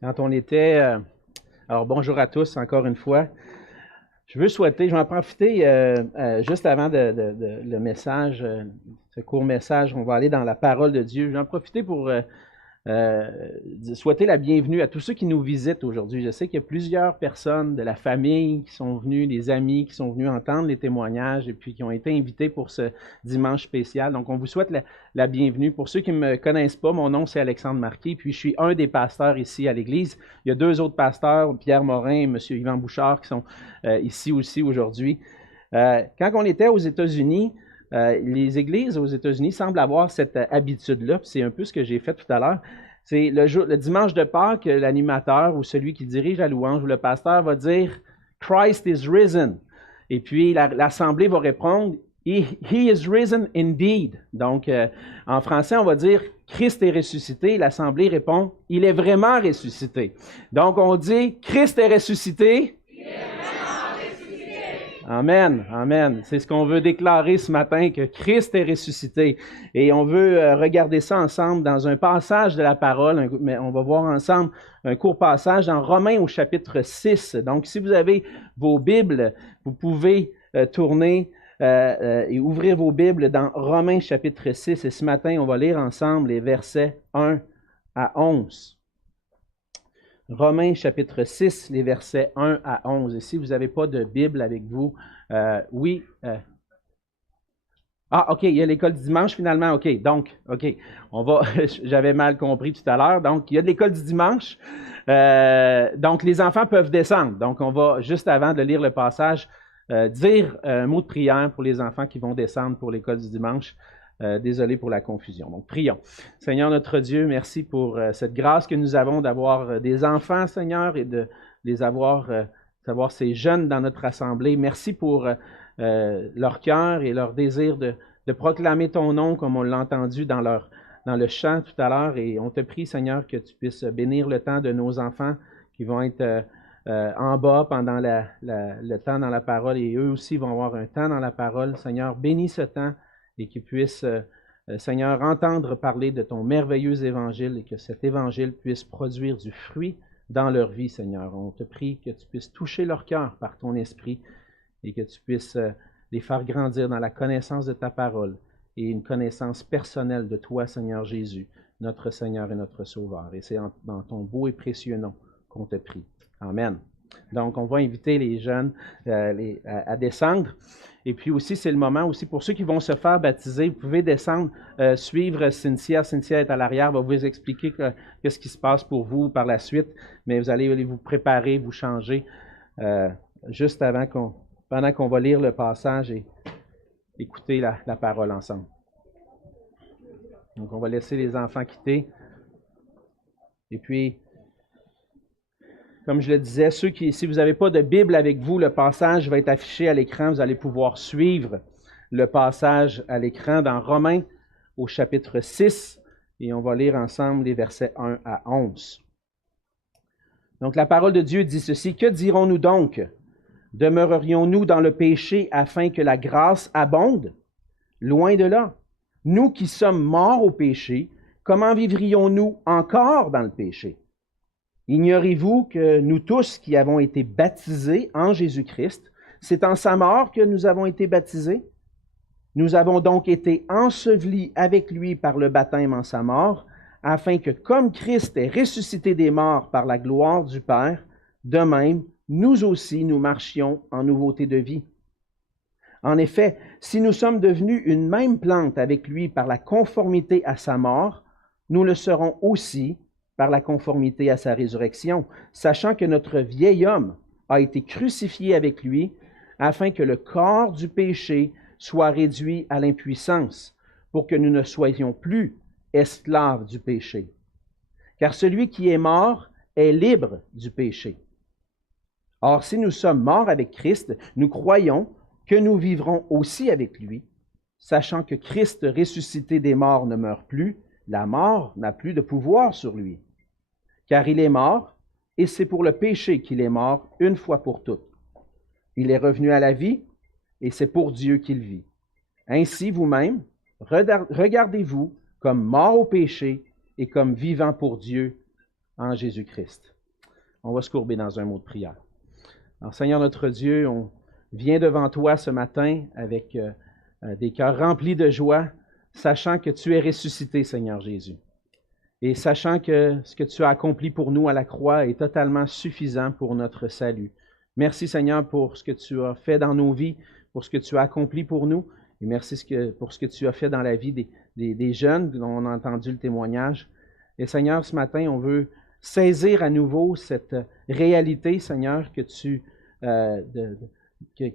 Quand on était... alors bonjour à tous encore une fois. Je vais en profiter juste avant le message, ce court message, on va aller dans la parole de Dieu. Je vais en profiter pour euh, souhaiter la bienvenue à tous ceux qui nous visitent aujourd'hui. Je sais qu'il y a plusieurs personnes de la famille qui sont venues, des amis qui sont venus entendre les témoignages et puis qui ont été invités pour ce dimanche spécial. Donc, on vous souhaite la bienvenue. Pour ceux qui ne me connaissent pas, mon nom c'est Alexandre Marquis, puis je suis un des pasteurs ici à l'Église. Il y a deux autres pasteurs, Pierre Morin et M. Yvan Bouchard, qui sont ici aussi aujourd'hui. Quand on était aux États-Unis, les églises aux États-Unis semblent avoir cette habitude-là, puis c'est un peu ce que j'ai fait tout à l'heure. C'est le dimanche de Pâques, l'animateur ou celui qui dirige la louange ou le pasteur va dire « Christ is risen ». Et puis l'assemblée va répondre « He is risen indeed ». Donc, en français, on va dire « Christ est ressuscité ». L'assemblée répond « Il est vraiment ressuscité ». Donc, on dit « Christ est ressuscité ». Amen, amen. C'est ce qu'on veut déclarer ce matin, que Christ est ressuscité. Et on veut regarder ça ensemble dans un passage de la parole, mais on va voir ensemble un court passage dans Romains au chapitre 6. Donc, si vous avez vos Bibles, vous pouvez tourner et ouvrir vos Bibles dans Romains chapitre 6. Et ce matin, on va lire ensemble les versets 1 à 11. Romains chapitre 6, les versets 1 à 11. Et si vous n'avez pas de Bible avec vous, oui. OK, il y a l'école du dimanche finalement. OK, donc, OK, j'avais mal compris tout à l'heure. Donc, il y a de l'école du dimanche. Donc, les enfants peuvent descendre. Donc, on va, juste avant de lire le passage, dire un mot de prière pour les enfants qui vont descendre pour l'école du dimanche. Désolé pour la confusion. Donc, prions. Seigneur notre Dieu, merci pour cette grâce que nous avons d'avoir des enfants, Seigneur, et de les avoir, d'avoir ces jeunes dans notre assemblée. Merci pour leur cœur et leur désir de proclamer ton nom, comme on l'a entendu dans le chant tout à l'heure. Et on te prie, Seigneur, que tu puisses bénir le temps de nos enfants qui vont être en bas pendant le temps dans la parole. Et eux aussi vont avoir un temps dans la parole. Seigneur, bénis ce temps et qu'ils puissent, Seigneur, entendre parler de ton merveilleux évangile et que cet évangile puisse produire du fruit dans leur vie, Seigneur. On te prie que tu puisses toucher leur cœur par ton esprit et que tu puisses les faire grandir dans la connaissance de ta parole et une connaissance personnelle de toi, Seigneur Jésus, notre Seigneur et notre Sauveur. Et c'est dans ton beau et précieux nom qu'on te prie. Amen. Donc, on va inviter les jeunes à descendre. Et puis aussi, c'est le moment aussi pour ceux qui vont se faire baptiser, vous pouvez descendre, suivre Cynthia. Cynthia est à l'arrière, va vous expliquer qu'est-ce qui se passe pour vous par la suite, mais vous allez vous préparer, vous changer, juste pendant qu'on va lire le passage et écouter la parole ensemble. Donc, on va laisser les enfants quitter. Et puis, comme je le disais, si vous n'avez pas de Bible avec vous, le passage va être affiché à l'écran. Vous allez pouvoir suivre le passage à l'écran dans Romains au chapitre 6 et on va lire ensemble les versets 1 à 11. Donc la parole de Dieu dit ceci: « Que dirons-nous donc? Demeurerions-nous dans le péché afin que la grâce abonde? Loin de là. Nous qui sommes morts au péché, comment vivrions-nous encore dans le péché? Ignorez-vous que nous tous qui avons été baptisés en Jésus-Christ, c'est en sa mort que nous avons été baptisés? Nous avons donc été ensevelis avec lui par le baptême en sa mort, afin que comme Christ est ressuscité des morts par la gloire du Père, de même, nous aussi, nous marchions en nouveauté de vie. En effet, si nous sommes devenus une même plante avec lui par la conformité à sa mort, nous le serons aussi par la conformité à sa résurrection, sachant que notre vieil homme a été crucifié avec lui, afin que le corps du péché soit réduit à l'impuissance, pour que nous ne soyons plus esclaves du péché. Car celui qui est mort est libre du péché. Or, si nous sommes morts avec Christ, nous croyons que nous vivrons aussi avec lui, sachant que Christ ressuscité des morts ne meurt plus, la mort n'a plus de pouvoir sur lui. Car il est mort, et c'est pour le péché qu'il est mort une fois pour toutes. Il est revenu à la vie, et c'est pour Dieu qu'il vit. Ainsi, vous-même, regardez-vous comme mort au péché et comme vivant pour Dieu en Jésus-Christ. On va se courber dans un mot de prière. Alors, Seigneur notre Dieu, on vient devant toi ce matin avec des cœurs remplis de joie, sachant que tu es ressuscité, Seigneur Jésus. Et sachant que ce que tu as accompli pour nous à la croix est totalement suffisant pour notre salut. Merci, Seigneur, pour ce que tu as fait dans nos vies, pour ce que tu as accompli pour nous. Et merci pour ce que tu as fait dans la vie des jeunes dont on a entendu le témoignage. Et Seigneur, ce matin, on veut saisir à nouveau cette réalité, Seigneur, qui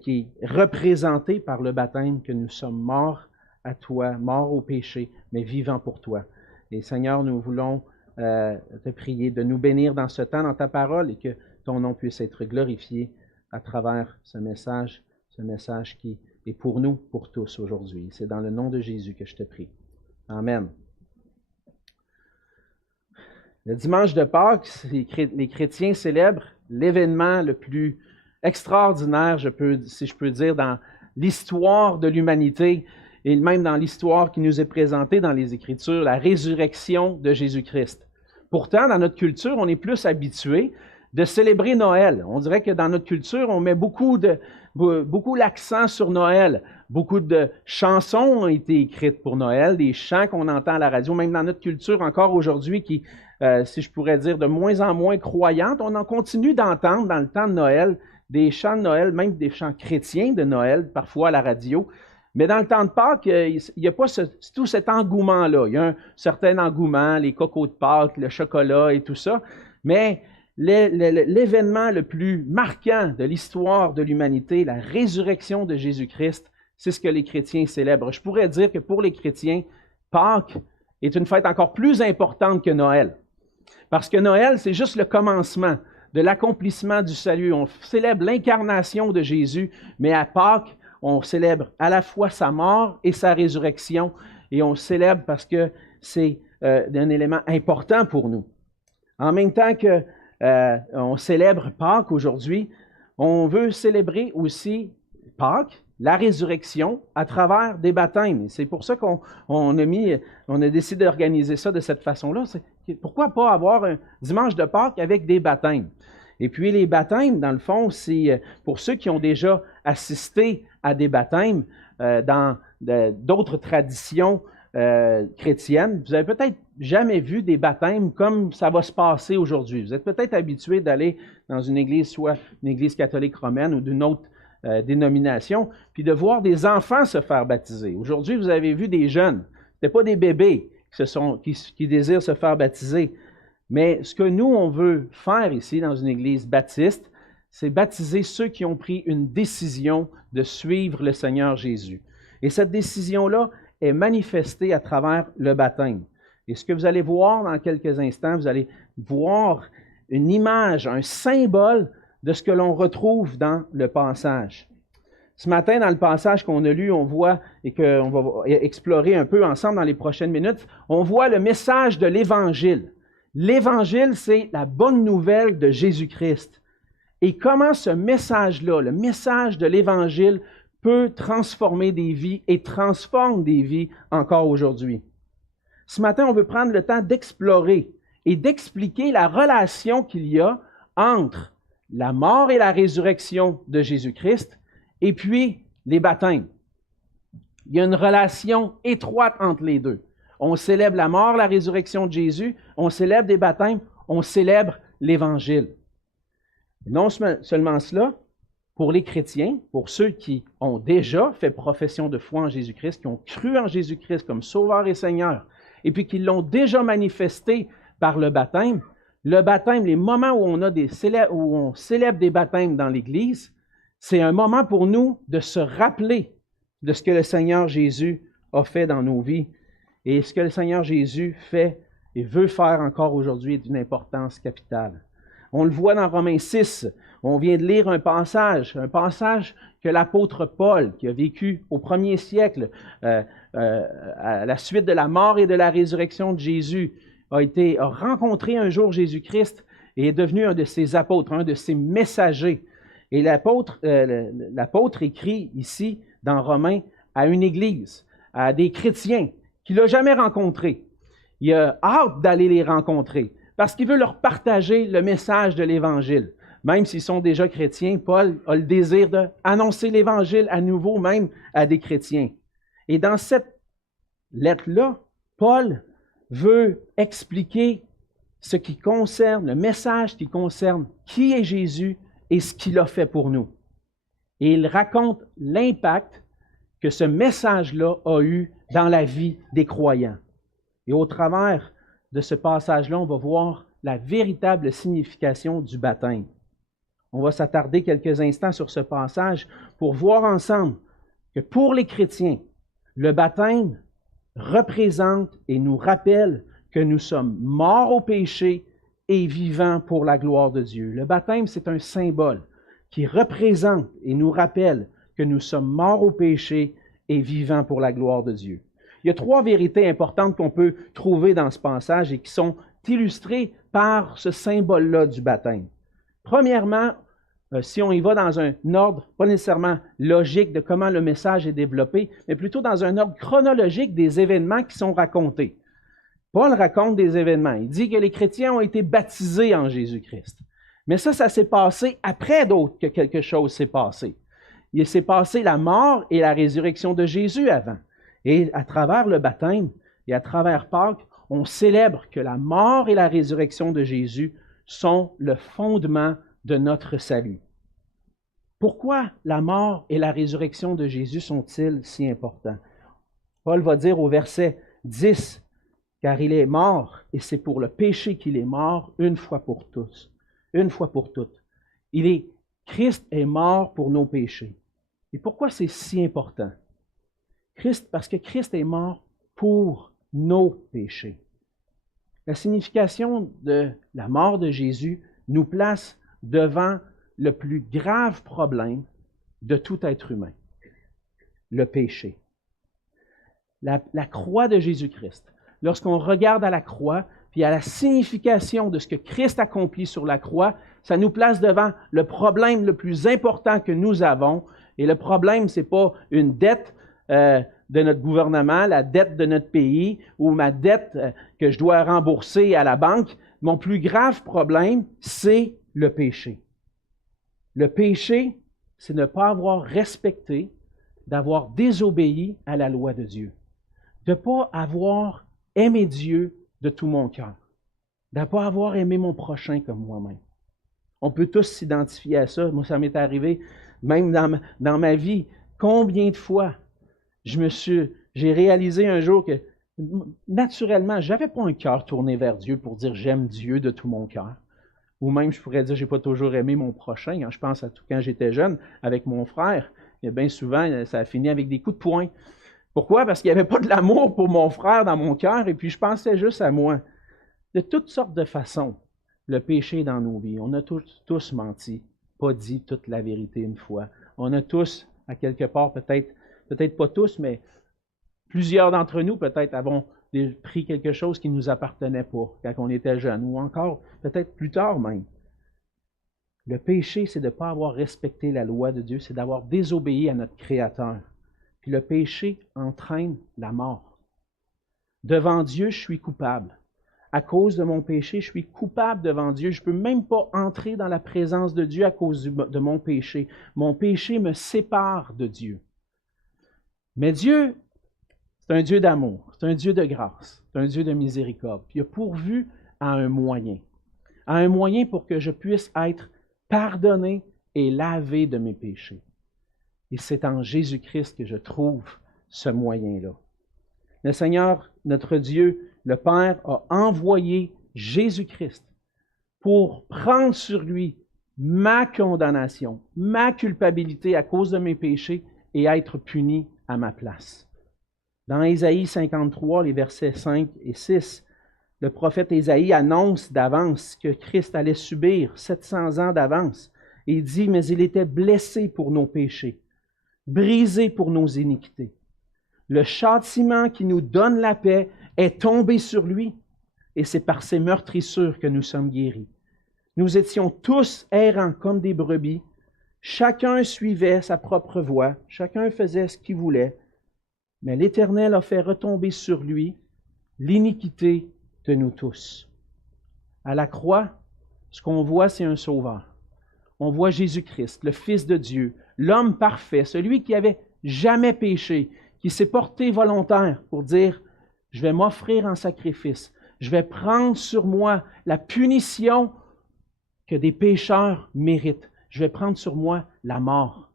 est représentée par le baptême, que nous sommes morts à toi, morts au péché, mais vivants pour toi. Et Seigneur, nous voulons te prier de nous bénir dans ce temps, dans ta parole, et que ton nom puisse être glorifié à travers ce message qui est pour nous, pour tous aujourd'hui. C'est dans le nom de Jésus que je te prie. Amen. Le dimanche de Pâques, les chrétiens célèbrent l'événement le plus extraordinaire, si je peux dire, dans l'histoire de l'humanité et même dans l'histoire qui nous est présentée dans les Écritures, la résurrection de Jésus-Christ. Pourtant, dans notre culture, on est plus habitué de célébrer Noël. On dirait que dans notre culture, on met beaucoup l'accent sur Noël. Beaucoup de chansons ont été écrites pour Noël, des chants qu'on entend à la radio, même dans notre culture encore aujourd'hui qui, si je pourrais dire, de moins en moins croyante, on en continue d'entendre dans le temps de Noël des chants de Noël, même des chants chrétiens de Noël, parfois à la radio. Mais dans le temps de Pâques, il n'y a pas tout cet engouement-là. Il y a un certain engouement, les cocos de Pâques, le chocolat et tout ça. Mais l'événement le plus marquant de l'histoire de l'humanité, la résurrection de Jésus-Christ, c'est ce que les chrétiens célèbrent. Je pourrais dire que pour les chrétiens, Pâques est une fête encore plus importante que Noël. Parce que Noël, c'est juste le commencement de l'accomplissement du salut. On célèbre l'incarnation de Jésus, mais à Pâques, on célèbre à la fois sa mort et sa résurrection. Et on célèbre parce que c'est un élément important pour nous. En même temps que on célèbre Pâques aujourd'hui, on veut célébrer aussi Pâques, la résurrection, à travers des baptêmes. C'est pour ça qu'on a décidé d'organiser ça de cette façon-là. Pourquoi pas avoir un dimanche de Pâques avec des baptêmes? Et puis les baptêmes, dans le fond, c'est pour ceux qui ont déjà assisté à des baptêmes dans d'autres traditions chrétiennes. Vous avez peut-être jamais vu des baptêmes comme ça va se passer aujourd'hui. Vous êtes peut-être habitué d'aller dans une église, soit une église catholique romaine ou d'une autre dénomination, puis de voir des enfants se faire baptiser. Aujourd'hui, vous avez vu des jeunes. Ce n'est pas des bébés qui désirent se faire baptiser. Mais ce que nous, on veut faire ici dans une église baptiste, c'est baptiser ceux qui ont pris une décision de suivre le Seigneur Jésus. Et cette décision-là est manifestée à travers le baptême. Et ce que vous allez voir dans quelques instants, vous allez voir une image, un symbole de ce que l'on retrouve dans le passage. Ce matin, dans le passage qu'on a lu, on voit, et qu'on va explorer un peu ensemble dans les prochaines minutes, on voit le message de l'Évangile. L'Évangile, c'est la bonne nouvelle de Jésus-Christ. Et comment ce message-là, le message de l'Évangile, peut transformer des vies et transforme des vies encore aujourd'hui. Ce matin, on veut prendre le temps d'explorer et d'expliquer la relation qu'il y a entre la mort et la résurrection de Jésus-Christ et puis les baptêmes. Il y a une relation étroite entre les deux. On célèbre la mort, la résurrection de Jésus, on célèbre des baptêmes, on célèbre l'Évangile. Non seulement cela, pour les chrétiens, pour ceux qui ont déjà fait profession de foi en Jésus-Christ, qui ont cru en Jésus-Christ comme Sauveur et Seigneur, et puis qui l'ont déjà manifesté par le baptême, les moments où on célèbre des baptêmes dans l'Église, c'est un moment pour nous de se rappeler de ce que le Seigneur Jésus a fait dans nos vies. Et ce que le Seigneur Jésus fait et veut faire encore aujourd'hui est d'une importance capitale. On le voit dans Romains 6, on vient de lire un passage que l'apôtre Paul, qui a vécu au 1er siècle, à la suite de la mort et de la résurrection de Jésus, a rencontré un jour Jésus-Christ et est devenu un de ses apôtres, un de ses messagers. Et l'apôtre écrit ici, dans Romains, à une église, à des chrétiens qu'il n'a jamais rencontrés. Il a hâte d'aller les rencontrer parce qu'il veut leur partager le message de l'Évangile. Même s'ils sont déjà chrétiens, Paul a le désir d'annoncer l'Évangile à nouveau, même à des chrétiens. Et dans cette lettre-là, Paul veut expliquer ce qui concerne, le message qui concerne qui est Jésus et ce qu'il a fait pour nous. Et il raconte l'impact que ce message-là a eu dans la vie des croyants. Et au travers de ce passage-là, on va voir la véritable signification du baptême. On va s'attarder quelques instants sur ce passage pour voir ensemble que pour les chrétiens, le baptême représente et nous rappelle que nous sommes morts au péché et vivants pour la gloire de Dieu. Le baptême, c'est un symbole qui représente et nous rappelle que nous sommes morts au péché et vivants pour la gloire de Dieu. Il y a 3 vérités importantes qu'on peut trouver dans ce passage et qui sont illustrées par ce symbole-là du baptême. Premièrement, si on y va dans un ordre pas nécessairement logique de comment le message est développé, mais plutôt dans un ordre chronologique des événements qui sont racontés. Paul raconte des événements. Il dit que les chrétiens ont été baptisés en Jésus-Christ. Mais ça s'est passé après d'autres que quelque chose s'est passé. Il s'est passé la mort et la résurrection de Jésus avant. Et à travers le baptême et à travers Pâques, on célèbre que la mort et la résurrection de Jésus sont le fondement de notre salut. Pourquoi la mort et la résurrection de Jésus sont-ils si importants? Paul va dire au verset 10, « Car il est mort, et c'est pour le péché qu'il est mort, une fois pour tous. » Une fois pour toutes. Christ est mort pour nos péchés. Et pourquoi c'est si important? Parce que Christ est mort pour nos péchés. La signification de la mort de Jésus nous place devant le plus grave problème de tout être humain, le péché. La croix de Jésus-Christ. Lorsqu'on regarde à la croix, puis à la signification de ce que Christ accomplit sur la croix, ça nous place devant le problème le plus important que nous avons. Et le problème, ce n'est pas une dette de notre gouvernement, la dette de notre pays ou ma dette que je dois rembourser à la banque. Mon plus grave problème, c'est le péché. Le péché, c'est ne pas avoir respecté, d'avoir désobéi à la loi de Dieu, de ne pas avoir aimé Dieu de tout mon cœur, de ne pas avoir aimé mon prochain comme moi-même. On peut tous s'identifier à ça. Moi, ça m'est arrivé, même dans ma vie, combien de fois j'ai réalisé un jour que, naturellement, je n'avais pas un cœur tourné vers Dieu pour dire « j'aime Dieu de tout mon cœur ». Ou même, je pourrais dire « je n'ai pas toujours aimé mon prochain ». Quand je pense à tout quand j'étais jeune, avec mon frère, et bien souvent, ça a fini avec des coups de poing. Pourquoi? Parce qu'il n'y avait pas de l'amour pour mon frère dans mon cœur et puis je pensais juste à moi. De toutes sortes de façons, le péché est dans nos vies. On a tous menti, pas dit toute la vérité une fois. On a tous, à quelque part, peut-être pas tous, mais plusieurs d'entre nous, peut-être, avons pris quelque chose qui ne nous appartenait pas quand on était jeune, ou encore, peut-être plus tard même. Le péché, c'est de ne pas avoir respecté la loi de Dieu, c'est d'avoir désobéi à notre Créateur. Puis le péché entraîne la mort. Devant Dieu, je suis coupable. À cause de mon péché, je suis coupable devant Dieu. Je ne peux même pas entrer dans la présence de Dieu à cause de mon péché. Mon péché me sépare de Dieu. Mais Dieu, c'est un Dieu d'amour, c'est un Dieu de grâce, c'est un Dieu de miséricorde. Puis il a pourvu à un moyen pour que je puisse être pardonné et lavé de mes péchés. Et c'est en Jésus-Christ que je trouve ce moyen-là. Le Seigneur, notre Dieu, le Père, a envoyé Jésus-Christ pour prendre sur lui ma condamnation, ma culpabilité à cause de mes péchés et être puni à ma place. Dans Ésaïe 53, les versets 5 et 6, le prophète Ésaïe annonce d'avance que Christ allait subir 700 ans d'avance. Et il dit, mais il était blessé pour nos péchés, brisé pour nos iniquités. Le châtiment qui nous donne la paix est tombé sur lui, et c'est par ses meurtrissures que nous sommes guéris. Nous étions tous errants comme des brebis, chacun suivait sa propre voie, chacun faisait ce qu'il voulait, mais l'Éternel a fait retomber sur lui l'iniquité de nous tous. À la croix, ce qu'on voit, c'est un sauveur. On voit Jésus-Christ, le Fils de Dieu, l'homme parfait, celui qui n'avait jamais péché, qui s'est porté volontaire pour dire « Je vais m'offrir en sacrifice, je vais prendre sur moi la punition que des pécheurs méritent, je vais prendre sur moi la mort. »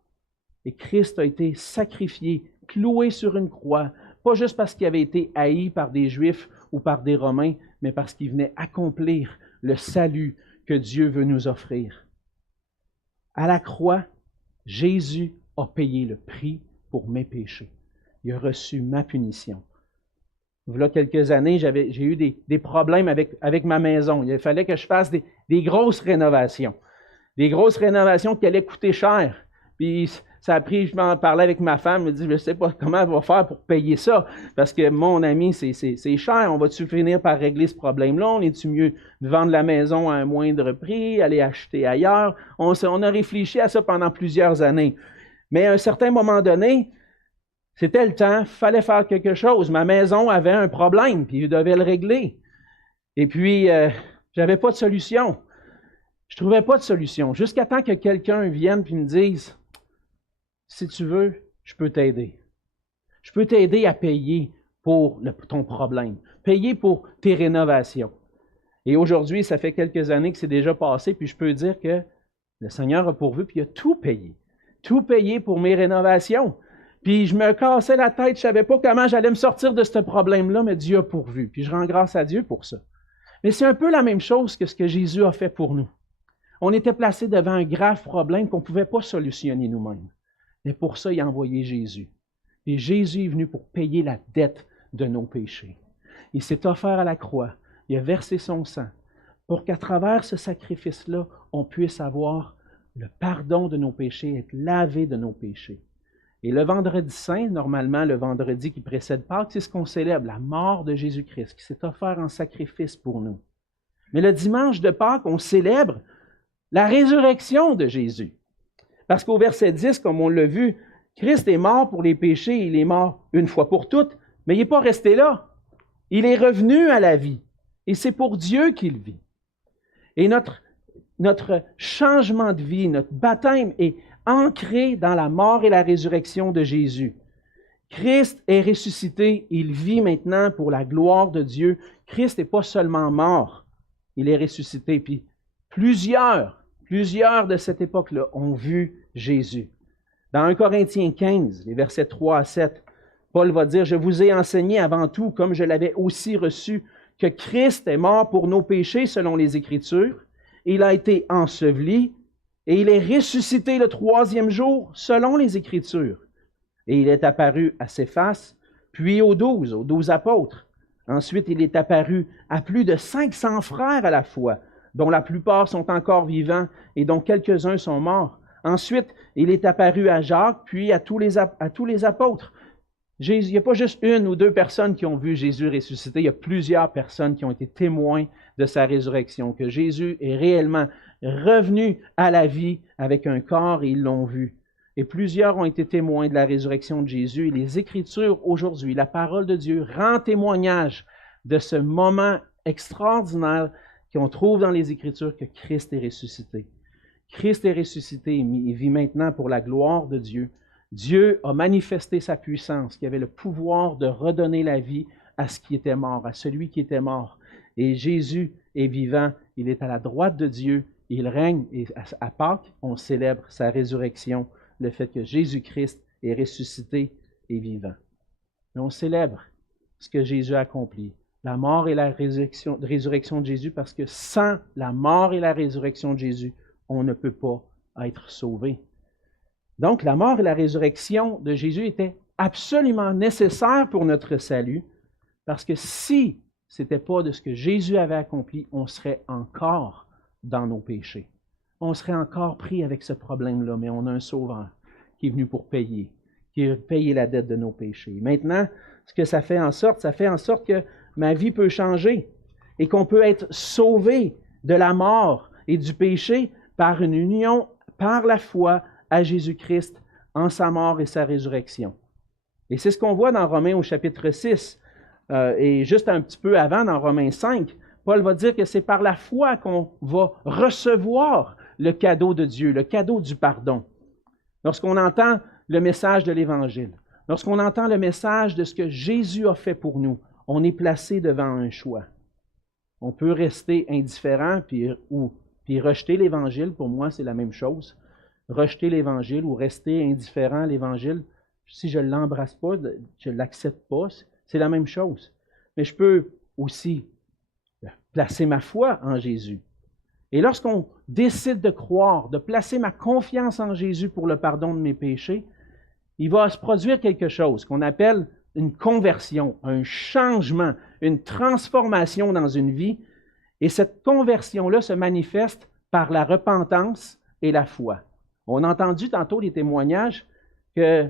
Et Christ a été sacrifié, cloué sur une croix, pas juste parce qu'il avait été haï par des Juifs ou par des Romains, mais parce qu'il venait accomplir le salut que Dieu veut nous offrir. À la croix, Jésus a payé le prix pour mes péchés. Il a reçu ma punition. Il y a quelques années, j'ai eu des problèmes avec ma maison. Il fallait que je fasse des grosses rénovations. Des grosses rénovations qui allaient coûter cher. Puis ça a pris, je m'en parlais avec ma femme, elle me dit, je ne sais pas comment elle va faire pour payer ça, parce que mon ami, c'est cher, on va-tu finir par régler ce problème-là? On est-tu mieux de vendre la maison à un moindre prix, aller acheter ailleurs? On a réfléchi à ça pendant plusieurs années. Mais à un certain moment donné, c'était le temps, il fallait faire quelque chose. Ma maison avait un problème, puis je devais le régler. Et puis, je n'avais pas de solution. Je ne trouvais pas de solution, jusqu'à temps que quelqu'un vienne et me dise, si tu veux, je peux t'aider. Je peux t'aider à payer pour ton problème, payer pour tes rénovations. Et aujourd'hui, ça fait quelques années que c'est déjà passé, puis je peux dire que le Seigneur a pourvu, puis il a tout payé pour mes rénovations. Puis je me cassais la tête, je ne savais pas comment j'allais me sortir de ce problème-là, mais Dieu a pourvu, puis je rends grâce à Dieu pour ça. Mais c'est un peu la même chose que ce que Jésus a fait pour nous. On était placés devant un grave problème qu'on ne pouvait pas solutionner nous-mêmes. Mais pour ça, il a envoyé Jésus. Et Jésus est venu pour payer la dette de nos péchés. Il s'est offert à la croix. Il a versé son sang pour qu'à travers ce sacrifice-là, on puisse avoir le pardon de nos péchés, être lavé de nos péchés. Et le vendredi saint, normalement, le vendredi qui précède Pâques, c'est ce qu'on célèbre, la mort de Jésus-Christ, qui s'est offert en sacrifice pour nous. Mais le dimanche de Pâques, on célèbre la résurrection de Jésus. Parce qu'au verset 10, comme on l'a vu, Christ est mort pour les péchés, il est mort une fois pour toutes, mais il n'est pas resté là. Il est revenu à la vie. Et c'est pour Dieu qu'il vit. Et notre changement de vie, notre baptême est ancré dans la mort et la résurrection de Jésus. Christ est ressuscité, il vit maintenant pour la gloire de Dieu. Christ n'est pas seulement mort, il est ressuscité. Puis plusieurs de cette époque-là ont vu Jésus. Dans 1 Corinthiens 15, les versets 3 à 7, Paul va dire « Je vous ai enseigné avant tout, comme je l'avais aussi reçu, que Christ est mort pour nos péchés selon les Écritures. Il a été enseveli et il est ressuscité le 3e jour selon les Écritures. Et il est apparu à Céphas, puis aux 12 apôtres. Ensuite, il est apparu à plus de 500 frères à la fois, dont la plupart sont encore vivants et dont quelques-uns sont morts. Ensuite, il est apparu à Jacques, puis à tous les apôtres. Il n'y a pas juste une ou deux personnes qui ont vu Jésus ressusciter, il y a plusieurs personnes qui ont été témoins de sa résurrection, que Jésus est réellement revenu à la vie avec un corps et ils l'ont vu. Et plusieurs ont été témoins de la résurrection de Jésus. Et les Écritures aujourd'hui, la parole de Dieu, rend témoignage de ce moment extraordinaire qu'on trouve dans les Écritures que Christ est ressuscité. Christ est ressuscité, il vit maintenant pour la gloire de Dieu. Dieu a manifesté sa puissance, qui avait le pouvoir de redonner la vie à ce qui était mort, à celui qui était mort. Et Jésus est vivant, il est à la droite de Dieu, il règne. Et à Pâques, on célèbre sa résurrection, le fait que Jésus-Christ est ressuscité et vivant. Mais on célèbre ce que Jésus a accompli, la mort et la résurrection de Jésus, parce que sans la mort et la résurrection de Jésus, on ne peut pas être sauvé. Donc, la mort et la résurrection de Jésus étaient absolument nécessaires pour notre salut, parce que si ce n'était pas de ce que Jésus avait accompli, on serait encore dans nos péchés. On serait encore pris avec ce problème-là, mais on a un sauveur qui est venu pour payer, qui a payé la dette de nos péchés. Maintenant, ce que ça fait en sorte que ma vie peut changer et qu'on peut être sauvé de la mort et du péché par une union, par la foi à Jésus-Christ en sa mort et sa résurrection. Et c'est ce qu'on voit dans Romains au chapitre 6. Et juste un petit peu avant, dans Romains 5, Paul va dire que c'est par la foi qu'on va recevoir le cadeau de Dieu, le cadeau du pardon. Lorsqu'on entend le message de l'Évangile, lorsqu'on entend le message de ce que Jésus a fait pour nous, on est placé devant un choix. On peut rester indifférent puis rejeter l'Évangile. Pour moi, c'est la même chose. Rejeter l'Évangile ou rester indifférent à l'Évangile, si je ne l'embrasse pas, je ne l'accepte pas, c'est la même chose. Mais je peux aussi placer ma foi en Jésus. Et lorsqu'on décide de croire, de placer ma confiance en Jésus pour le pardon de mes péchés, il va se produire quelque chose qu'on appelle une conversion, un changement, une transformation dans une vie. Et cette conversion-là se manifeste par la repentance et la foi. On a entendu tantôt les témoignages que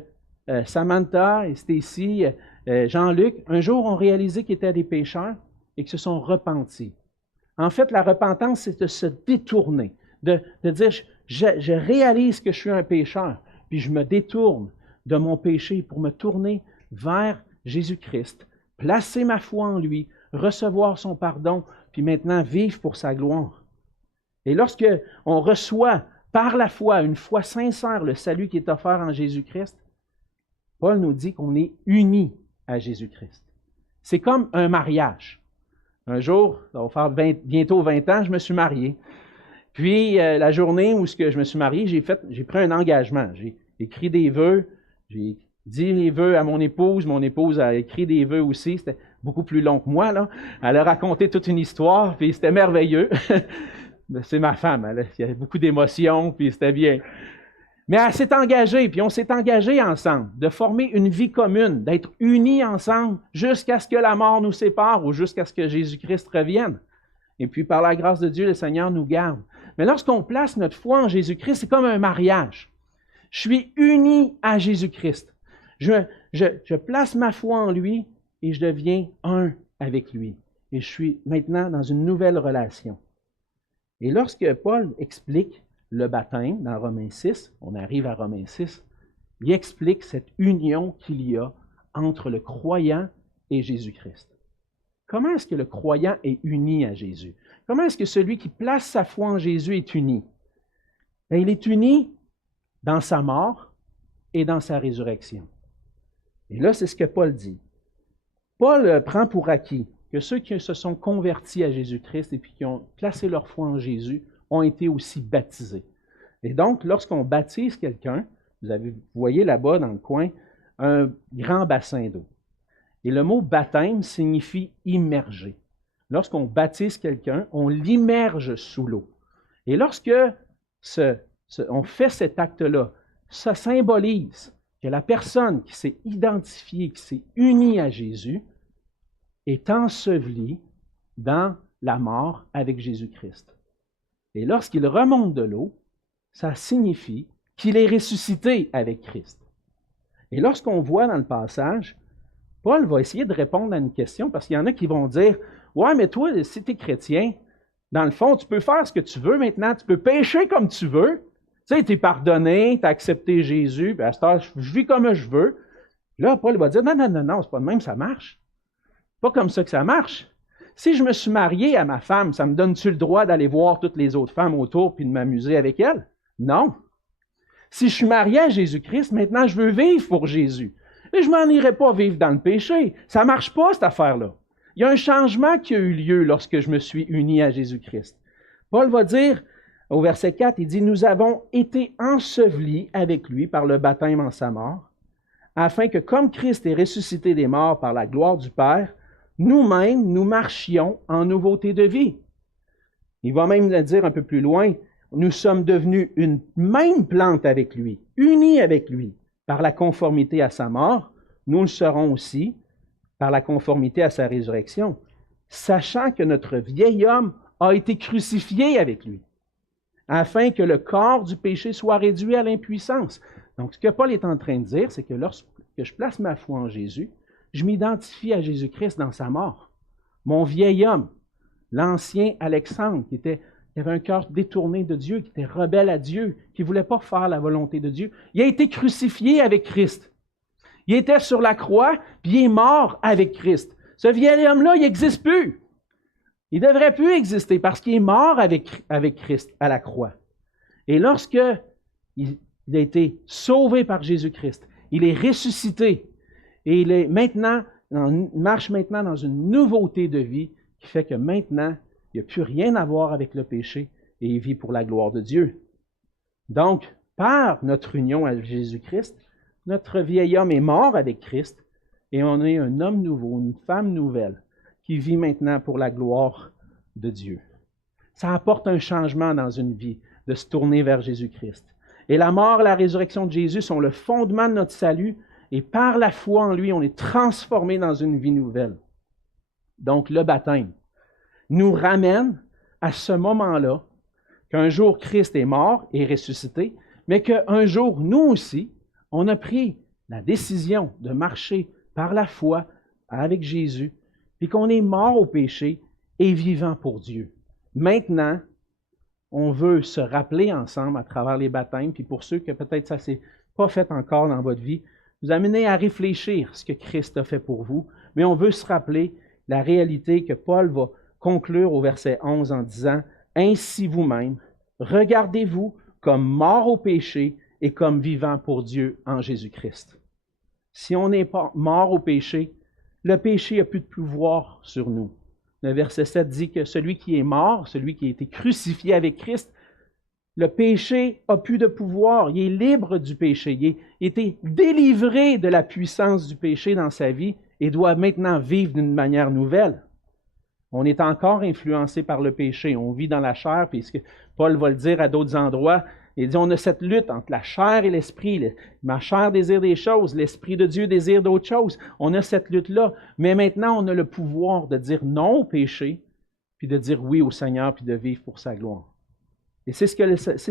Samantha et Stacy, Jean-Luc, un jour ont réalisé qu'ils étaient des pécheurs et qu'ils se sont repentis. En fait, la repentance, c'est de se détourner, de dire, je réalise que je suis un pécheur, puis je me détourne de mon péché pour me tourner vers Jésus-Christ, placer ma foi en lui, recevoir son pardon, puis maintenant vivre pour sa gloire. Et lorsque on reçoit par la foi, une foi sincère, le salut qui est offert en Jésus-Christ, Paul nous dit qu'on est unis à Jésus-Christ. C'est comme un mariage. Un jour, ça va faire bientôt 20 ans, je me suis marié. Puis, la journée où je me suis marié, j'ai pris un engagement. J'ai écrit des vœux, j'ai dit les vœux à mon épouse a écrit des vœux aussi. C'était beaucoup plus long que moi, là. Elle a raconté toute une histoire, puis c'était merveilleux. C'est ma femme, il y avait beaucoup d'émotions, puis c'était bien. Mais elle s'est engagée, puis on s'est engagés ensemble, de former une vie commune, d'être unis ensemble jusqu'à ce que la mort nous sépare ou jusqu'à ce que Jésus-Christ revienne. Et puis, par la grâce de Dieu, le Seigneur nous garde. Mais lorsqu'on place notre foi en Jésus-Christ, c'est comme un mariage. Je suis uni à Jésus-Christ. Je place ma foi en lui et je deviens un avec lui. Et je suis maintenant dans une nouvelle relation. Et lorsque Paul explique le baptême dans Romains 6, on arrive à Romains 6, il explique cette union qu'il y a entre le croyant et Jésus-Christ. Comment est-ce que le croyant est uni à Jésus? Comment est-ce que celui qui place sa foi en Jésus est uni? Bien, il est uni dans sa mort et dans sa résurrection. Et là, c'est ce que Paul dit. Paul prend pour acquis que ceux qui se sont convertis à Jésus-Christ et puis qui ont placé leur foi en Jésus ont été aussi baptisés. Et donc, lorsqu'on baptise quelqu'un, vous voyez là-bas dans le coin un grand bassin d'eau. Et le mot baptême signifie immerger. Lorsqu'on baptise quelqu'un, on l'immerge sous l'eau. Et lorsque on fait cet acte-là, ça symbolise que la personne qui s'est identifiée, qui s'est unie à Jésus, est ensevelie dans la mort avec Jésus-Christ. Et lorsqu'il remonte de l'eau, ça signifie qu'il est ressuscité avec Christ. Et lorsqu'on voit dans le passage, Paul va essayer de répondre à une question, parce qu'il y en a qui vont dire « Ouais, mais toi, si tu es chrétien, dans le fond, tu peux faire ce que tu veux maintenant, tu peux pécher comme tu veux. Tu sais, tu es pardonné, tu as accepté Jésus, puis à cette heure, je vis comme je veux. » Là, Paul va dire « Non, c'est pas de même, ça marche. Pas comme ça que ça marche. Si je me suis marié à ma femme, ça me donne-tu le droit d'aller voir toutes les autres femmes autour puis de m'amuser avec elles? Non. Si je suis marié à Jésus-Christ, maintenant je veux vivre pour Jésus. Et je m'en irai pas vivre dans le péché. Ça marche pas, cette affaire-là. Il y a un changement qui a eu lieu lorsque je me suis uni à Jésus-Christ. Paul va dire, au verset 4, il dit « Nous avons été ensevelis avec lui par le baptême en sa mort, afin que comme Christ est ressuscité des morts par la gloire du Père, nous-mêmes, nous marchions en nouveauté de vie. » Il va même le dire un peu plus loin, nous sommes devenus une même plante avec lui, unis avec lui, par la conformité à sa mort, nous le serons aussi par la conformité à sa résurrection, sachant que notre vieil homme a été crucifié avec lui, afin que le corps du péché soit réduit à l'impuissance. Donc, ce que Paul est en train de dire, c'est que lorsque je place ma foi en Jésus, je m'identifie à Jésus-Christ dans sa mort. Mon vieil homme, l'ancien Alexandre, qui avait un cœur détourné de Dieu, qui était rebelle à Dieu, qui ne voulait pas faire la volonté de Dieu, il a été crucifié avec Christ. Il était sur la croix, puis il est mort avec Christ. Ce vieil homme-là, il n'existe plus. Il ne devrait plus exister parce qu'il est mort avec Christ à la croix. Et lorsque il a été sauvé par Jésus-Christ, il est ressuscité et il marche maintenant dans une nouveauté de vie qui fait que maintenant, il n'y a plus rien à voir avec le péché et il vit pour la gloire de Dieu. Donc, par notre union avec Jésus-Christ, notre vieil homme est mort avec Christ et on est un homme nouveau, une femme nouvelle qui vit maintenant pour la gloire de Dieu. Ça apporte un changement dans une vie de se tourner vers Jésus-Christ. Et la mort et la résurrection de Jésus sont le fondement de notre salut et par la foi en lui, on est transformé dans une vie nouvelle. Donc, le baptême nous ramène à ce moment-là qu'un jour Christ est mort et ressuscité, mais qu'un jour, nous aussi, on a pris la décision de marcher par la foi avec Jésus, puis qu'on est mort au péché et vivant pour Dieu. Maintenant, on veut se rappeler ensemble à travers les baptêmes, puis pour ceux que peut-être ça ne s'est pas fait encore dans votre vie, vous amener à réfléchir ce que Christ a fait pour vous, mais on veut se rappeler la réalité que Paul va conclure au verset 11 en disant « Ainsi vous-même, regardez-vous comme morts au péché et comme vivants pour Dieu en Jésus-Christ. » Si on n'est pas mort au péché, le péché n'a plus de pouvoir sur nous. Le verset 7 dit que celui qui est mort, celui qui a été crucifié avec Christ, le péché n'a plus de pouvoir. Il est libre du péché. Il a été délivré de la puissance du péché dans sa vie et doit maintenant vivre d'une manière nouvelle. On est encore influencé par le péché. On vit dans la chair, puisque Paul va le dire à d'autres endroits. Il dit, on a cette lutte entre la chair et l'esprit. Ma chair désire des choses, l'Esprit de Dieu désire d'autres choses. On a cette lutte-là. Mais maintenant, on a le pouvoir de dire non au péché, puis de dire oui au Seigneur, puis de vivre pour sa gloire. Et c'est ce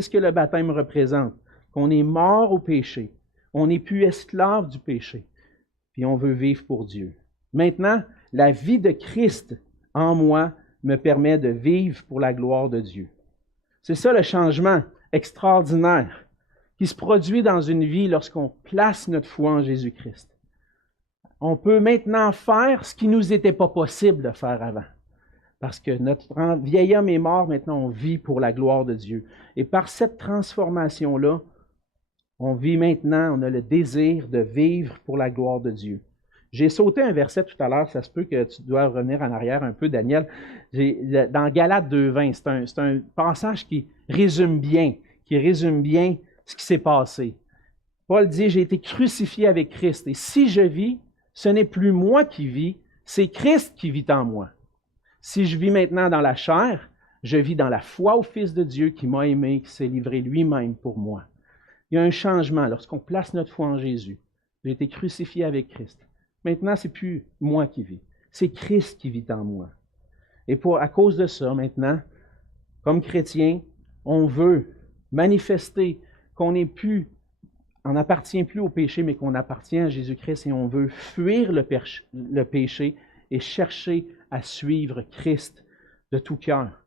que le baptême représente, qu'on est mort au péché. On n'est plus esclave du péché, puis on veut vivre pour Dieu. Maintenant, la vie de Christ en moi me permet de vivre pour la gloire de Dieu. C'est ça le changement extraordinaire qui se produit dans une vie lorsqu'on place notre foi en Jésus-Christ. On peut maintenant faire ce qui ne nous était pas possible de faire avant. Parce que notre vieil homme est mort, maintenant on vit pour la gloire de Dieu. Et par cette transformation-là, on vit maintenant, on a le désir de vivre pour la gloire de Dieu. J'ai sauté un verset tout à l'heure, ça se peut que tu dois revenir en arrière un peu, Daniel. Dans Galates 2,20, c'est un passage qui résume bien ce qui s'est passé. Paul dit, j'ai été crucifié avec Christ, et si je vis, ce n'est plus moi qui vis, c'est Christ qui vit en moi. Si je vis maintenant dans la chair, je vis dans la foi au Fils de Dieu qui m'a aimé, qui s'est livré lui-même pour moi. Il y a un changement lorsqu'on place notre foi en Jésus. J'ai été crucifié avec Christ. Maintenant, ce n'est plus moi qui vis, c'est Christ qui vit en moi. Et à cause de ça, maintenant, comme chrétien, on veut manifester qu'on n'appartient plus au péché, mais qu'on appartient à Jésus-Christ et on veut fuir le péché et chercher à suivre Christ de tout cœur.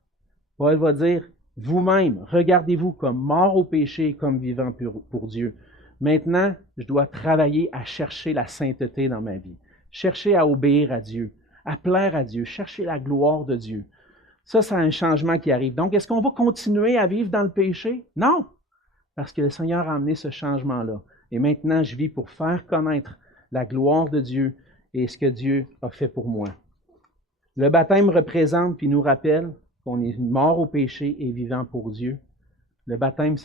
Paul va dire, vous-même, regardez-vous comme mort au péché et comme vivant pour Dieu. Maintenant, je dois travailler à chercher la sainteté dans ma vie, chercher à obéir à Dieu, à plaire à Dieu, chercher la gloire de Dieu. Ça, c'est un changement qui arrive. Donc, est-ce qu'on va continuer à vivre dans le péché? Non, parce que le Seigneur a amené ce changement-là. Et maintenant, je vis pour faire connaître la gloire de Dieu et ce que Dieu a fait pour moi. Le baptême représente puis nous rappelle qu'on est mort au péché et vivant pour Dieu. Le baptême,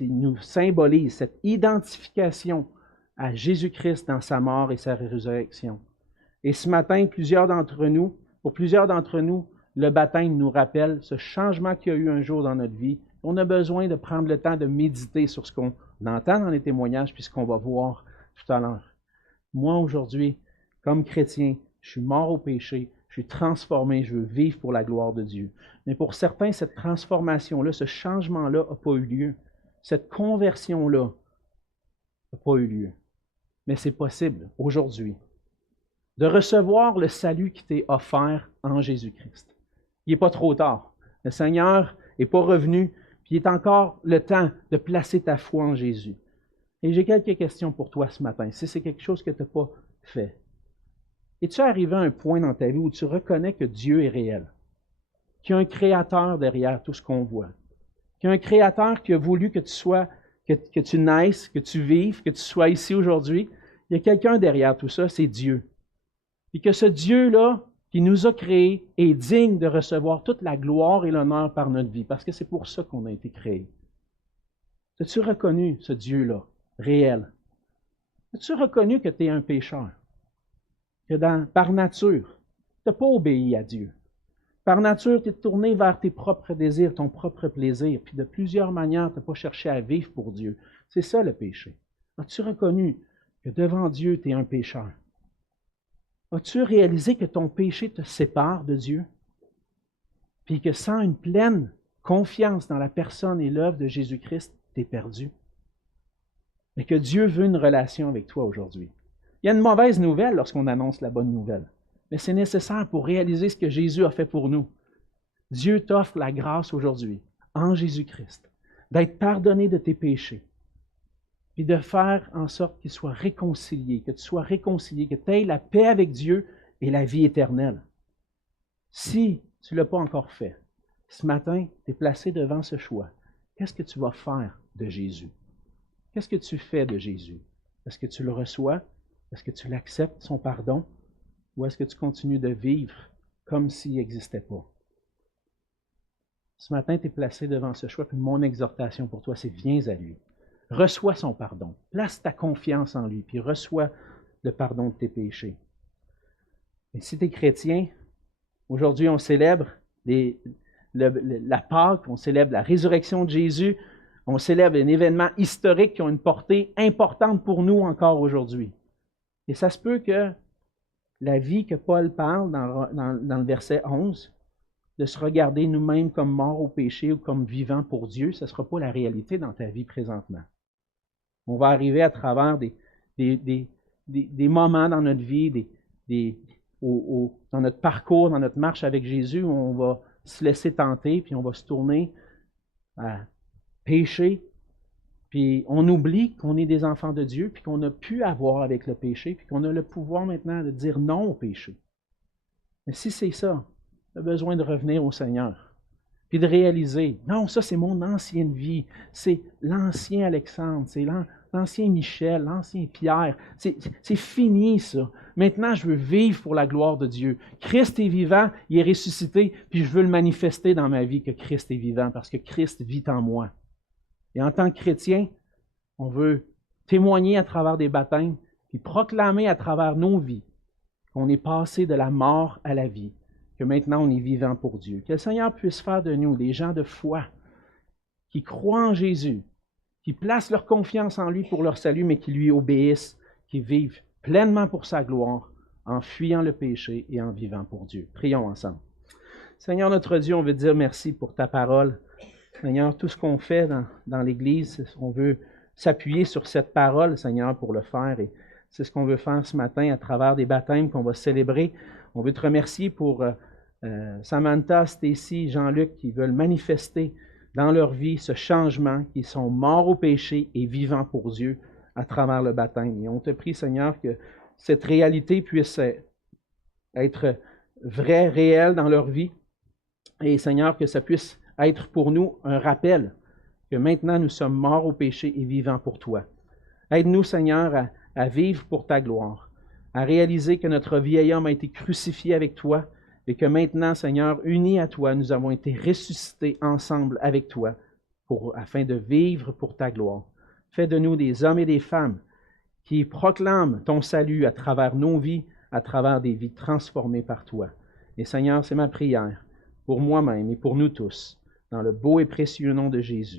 nous symbolise cette identification à Jésus-Christ dans sa mort et sa résurrection. Et ce matin, pour plusieurs d'entre nous, le baptême nous rappelle ce changement qu'il y a eu un jour dans notre vie. On a besoin de prendre le temps de méditer sur ce qu'on entend dans les témoignages puis ce qu'on va voir tout à l'heure. Moi, aujourd'hui, comme chrétien, je suis mort au péché, je suis transformé, je veux vivre pour la gloire de Dieu. Mais pour certains, cette transformation-là, ce changement-là n'a pas eu lieu. Cette conversion-là n'a pas eu lieu. Mais c'est possible aujourd'hui de recevoir le salut qui t'est offert en Jésus-Christ. Il n'est pas trop tard. Le Seigneur n'est pas revenu, puis il est encore le temps de placer ta foi en Jésus. Et j'ai quelques questions pour toi ce matin, si c'est quelque chose que tu n'as pas fait. Es-tu arrivé à un point dans ta vie où tu reconnais que Dieu est réel? qu'il y a un créateur derrière tout ce qu'on voit. Qu'il y a un créateur qui a voulu que tu sois, que tu naisses, que tu vives, que tu sois ici aujourd'hui. Il y a quelqu'un derrière tout ça, c'est Dieu. Et que ce Dieu-là, qui nous a créés, est digne de recevoir toute la gloire et l'honneur par notre vie, parce que c'est pour ça qu'on a été créés. As-tu reconnu ce Dieu-là, réel? As-tu reconnu que tu es un pécheur? Que par nature, tu n'as pas obéi à Dieu. Par nature, tu es tourné vers tes propres désirs, ton propre plaisir, puis de plusieurs manières, tu n'as pas cherché à vivre pour Dieu. C'est ça le péché. As-tu reconnu que devant Dieu, tu es un pécheur? As-tu réalisé que ton péché te sépare de Dieu? Puis que sans une pleine confiance dans la personne et l'œuvre de Jésus-Christ, tu es perdu? Mais que Dieu veut une relation avec toi aujourd'hui. Il y a une mauvaise nouvelle lorsqu'on annonce la bonne nouvelle. Mais c'est nécessaire pour réaliser ce que Jésus a fait pour nous. Dieu t'offre la grâce aujourd'hui, en Jésus-Christ, d'être pardonné de tes péchés, puis de faire en sorte qu'ils soient réconciliés, que tu sois réconcilié, que tu aies la paix avec Dieu et la vie éternelle. Si tu ne l'as pas encore fait, ce matin, tu es placé devant ce choix. Qu'est-ce que tu vas faire de Jésus? Qu'est-ce que tu fais de Jésus? Est-ce que tu le reçois? Est-ce que tu l'acceptes, son pardon? Ou est-ce que tu continues de vivre comme s'il n'existait pas? Ce matin, tu es placé devant ce choix, puis mon exhortation pour toi, c'est viens à lui. Reçois son pardon. Place ta confiance en lui, puis reçois le pardon de tes péchés. Et si tu es chrétien, aujourd'hui, on célèbre la Pâque, on célèbre la résurrection de Jésus, on célèbre un événement historique qui a une portée importante pour nous encore aujourd'hui. Et ça se peut que la vie que Paul parle dans le verset 11, de se regarder nous-mêmes comme morts au péché ou comme vivants pour Dieu, ce ne sera pas la réalité dans ta vie présentement. On va arriver à travers des moments dans notre vie, dans notre parcours, dans notre marche avec Jésus, où on va se laisser tenter, puis on va se tourner à pécher, puis on oublie qu'on est des enfants de Dieu, puis qu'on a pu avoir avec le péché, puis qu'on a le pouvoir maintenant de dire non au péché. Mais si c'est ça, tu as besoin de revenir au Seigneur, puis de réaliser, non, ça c'est mon ancienne vie, c'est l'ancien Alexandre, c'est l'ancien Michel, l'ancien Pierre, c'est fini ça. Maintenant, je veux vivre pour la gloire de Dieu. Christ est vivant, il est ressuscité, puis je veux le manifester dans ma vie que Christ est vivant, parce que Christ vit en moi. Et en tant que chrétien, on veut témoigner à travers des baptêmes, puis proclamer à travers nos vies qu'on est passé de la mort à la vie, que maintenant on est vivant pour Dieu. Que le Seigneur puisse faire de nous des gens de foi qui croient en Jésus, qui placent leur confiance en lui pour leur salut, mais qui lui obéissent, qui vivent pleinement pour sa gloire, en fuyant le péché et en vivant pour Dieu. Prions ensemble. Seigneur notre Dieu, on veut dire merci pour ta parole. Seigneur, tout ce qu'on fait dans l'Église, on veut s'appuyer sur cette parole, Seigneur, pour le faire. Et c'est ce qu'on veut faire ce matin à travers des baptêmes qu'on va célébrer. On veut te remercier pour Samantha, Stacy, Jean-Luc qui veulent manifester dans leur vie ce changement, qui sont morts au péché et vivants pour Dieu à travers le baptême. Et on te prie, Seigneur, que cette réalité puisse être vraie, réelle dans leur vie. Et Seigneur, que ça puisse être pour nous un rappel que maintenant nous sommes morts au péché et vivants pour toi. Aide-nous, Seigneur, à vivre pour ta gloire, à réaliser que notre vieil homme a été crucifié avec toi et que maintenant, Seigneur, unis à toi, nous avons été ressuscités ensemble avec toi afin de vivre pour ta gloire. Fais de nous des hommes et des femmes qui proclament ton salut à travers nos vies, à travers des vies transformées par toi. Et Seigneur, c'est ma prière pour moi-même et pour nous tous, dans le beau et précieux nom de Jésus.